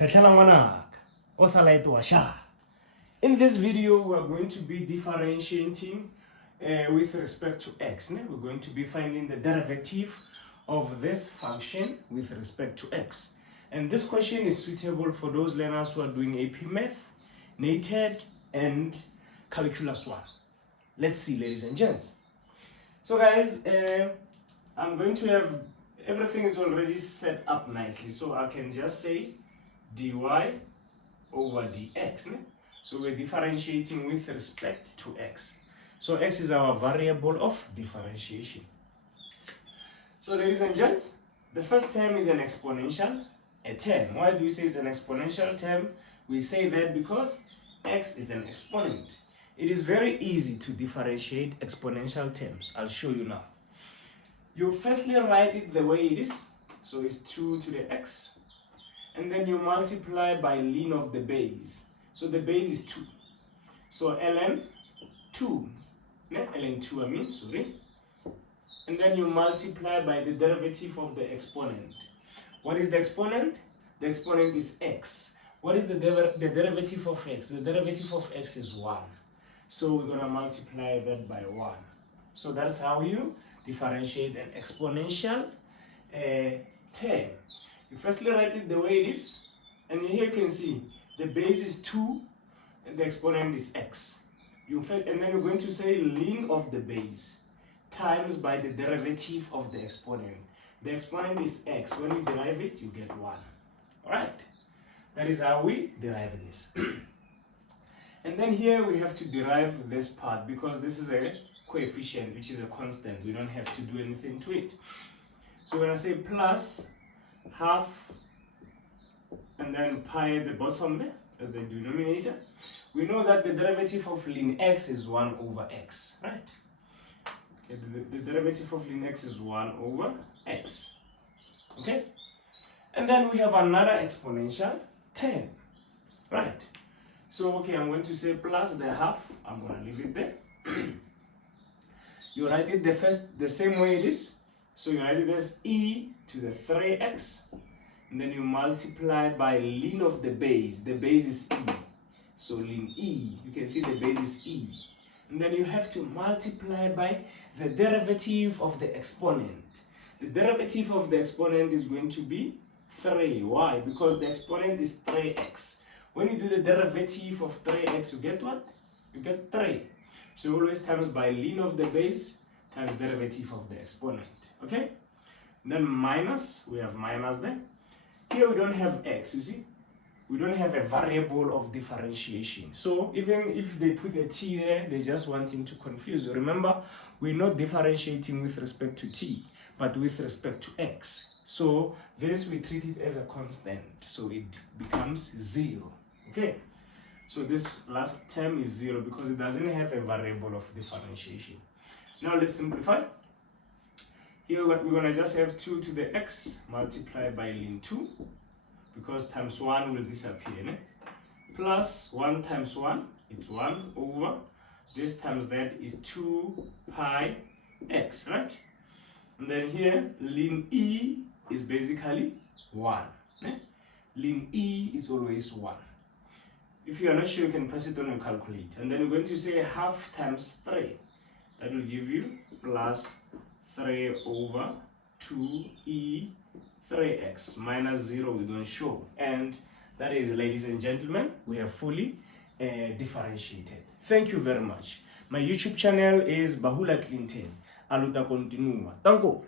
In this video, we are going to be differentiating with respect to x. We're going to be finding the derivative of this function with respect to x. And this question is suitable for those learners who are doing AP Math, NATED, and Calculus 1. Let's see, ladies and gents. So guys, I'm going to have, everything is already set up nicely. So I can just say dy over dx. So we're differentiating with respect to x. So x is our variable of differentiation. So ladies and gents, the first term is an exponential, a term. Why do we say it's an exponential term? We say that because x is an exponent. It is very easy to differentiate exponential terms. I'll show you now. You firstly write it the way it is. So it's 2 to the x. And then you multiply by ln of the base. So the base is 2. So ln 2. ln 2 I mean, sorry. And then you multiply by the derivative of the exponent. What is the exponent? The exponent is x. What is the derivative of x? The derivative of x is 1. So we're going to multiply that by 1. So that's how you differentiate an exponential term. You firstly write it the way it is. And here you can see the base is 2 and the exponent is x. And then you're going to say ln of the base times by the derivative of the exponent. The exponent is x. When you derive it, you get 1. Alright? That is how we derive this. And then here we have to derive this part because this is a coefficient, which is a constant. We don't have to do anything to it. So when I say plus half and then pi at the bottom there as the denominator, we know that the derivative of ln x is 1 over x, right? Okay, the derivative of ln x is 1 over x. Okay? And then we have another exponential term, right? So, okay, I'm going to say plus the half. I'm going to leave it there. You write it the same way it is. So you write it as e to the 3x. And then you multiply by ln of the base. The base is e. So ln e. You can see the base is e. And then you have to multiply by the derivative of the exponent. The derivative of the exponent is going to be 3. Why? Because the exponent is 3x. When you do the derivative of 3x, you get what? You get 3. So always times by ln of the base times derivative of the exponent. Okay? Then minus, we have minus there. Here we don't have x, you see? We don't have a variable of differentiation. So even if they put a t there, they're just wanting to confuse you. Remember, we're not differentiating with respect to t, but with respect to x. So this we treat it as a constant. So it becomes 0. Okay? So this last term is 0 because it doesn't have a variable of differentiation. Now let's simplify. Here we're going to just have 2 to the x multiplied by ln 2 because times 1 will disappear. Plus 1 times 1, it's 1 over this times that is 2 pi x, right? And then here ln e is basically 1. Ln e is always 1. If you are not sure, you can press it on your calculator. And then we're going to say half times 3. That will give you plus 3 over 2e 3x minus 0 we don't show. And that is, ladies and gentlemen, we have fully differentiated. Thank you very much. My YouTube channel is Bahula Clinton. Aluta continua. Tango.